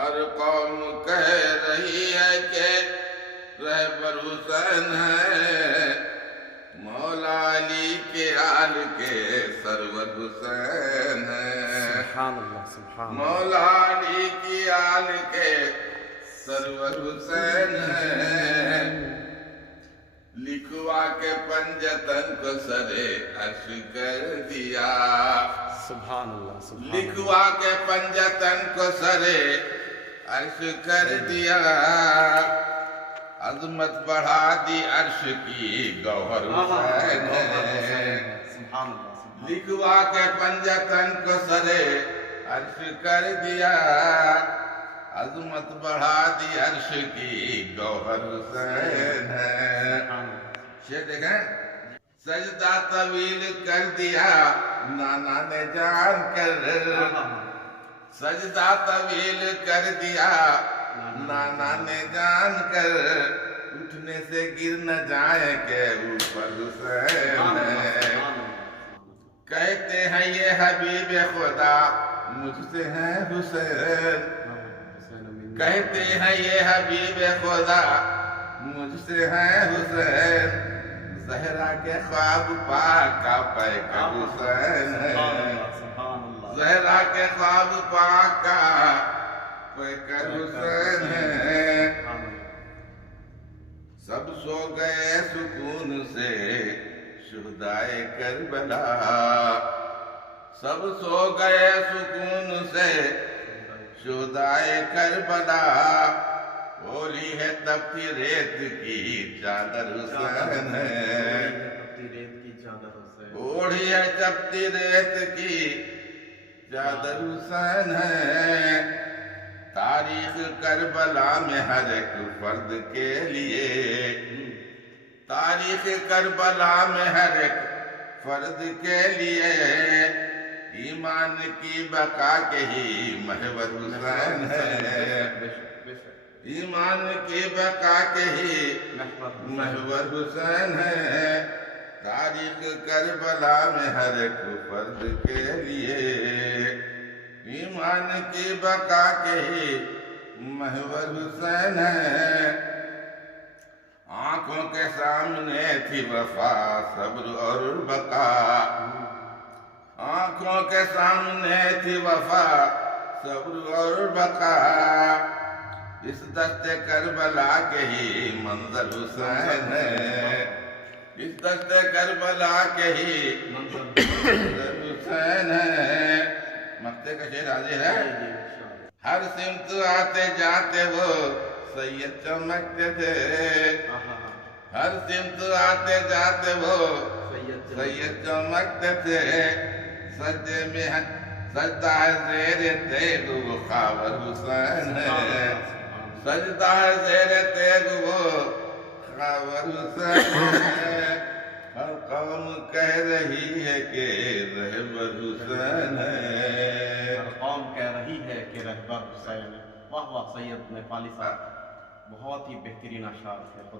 ہر قوم کہہ رہی ہے کہ رہبر حسین ہے، مولا علی کے آل کے سرور حسین ہے، سبحان اللہ سبحان اللہ، مولا علی کی آل کے سرور حسین ہے، لکھوا کے پنجتن کو سرے عرش کر دیا، سبحان اللہ سبحان اللہ، لکھوا کے پنجتن کو سرے عرش کر دیا، عظمت بڑھا دی عرش کی گوہر حسین ہے، سبحان اللہ، لکھوا کے پنجتن کو سرے عرش کر دیا، عظمت بڑھا دی عرش کی گوہر حسین ہے۔ شعر دیکھیں، سجدہ طویل کر دیا نانا نے جان کر، سجدہ طویل کر دیا نانا نے جان کر، اٹھنے سے گر نہ جائے کہ اوپر حسین ہے، کہتے ہیں یہ حبیب خدا مجھ سے ہے حسین، کہتے ہیں یہ حبیب خدا مجھ سے ہے حسین، زہرا کے خواب پاک کا پیکر حسین ہے، زہرا کے خواب پاک کا پیکر حسین ہے، سب سو گئے سکون سے شہدائے کربلا، سب سو گئے سکون سے شہدائے کربلا، اولی ہے تپتی ریت کی چادر حسین ہے، اوڑھی ہے تپتی ریت کی چادر حسین ہے، تاریخ کربلا میں ہر ایک فرد کے لیے، تاریخ کربلا میں ہر ایک فرد کے لیے، ایمان کی بقا کے ہی محور حسین ہے، ایمان کی بقا کے ہی محور حسین ہے، تاریخ کربلا میں ہر ایک فرد کے لیے، ایمان کی بقا کے ہی محور حسین ہے، آنکھوں کے سامنے تھی وفا صبر اور بقا، آنکھوں کے سامنے تھی وفا صبر اور بقا، اس دشت کربلا کے ہی منظر حسین ہے، اس دشت کربلا کے ہی منظر حسین ہے، مقطع کا شعر حاضر ہے، ہر سمت آتے جاتے وہ سید چمکتے تھے، ہر سمت آتے جاتے وہ سید چمکتے تھے، سجدے میں سجدہ ہے زیر تیغ وہ خاور حسین ہے، سجدہ ہے زیر تیغ وہ خاور حسین ہے، ہر قوم کہہ رہی ہے کہ رہبر حسین ہے، ہر قوم کہہ رہی ہے کہ رہبر حسین ہے۔ واہ واہ سید نیپالی صاحب، بہت ہی بہترین اشعار ہے۔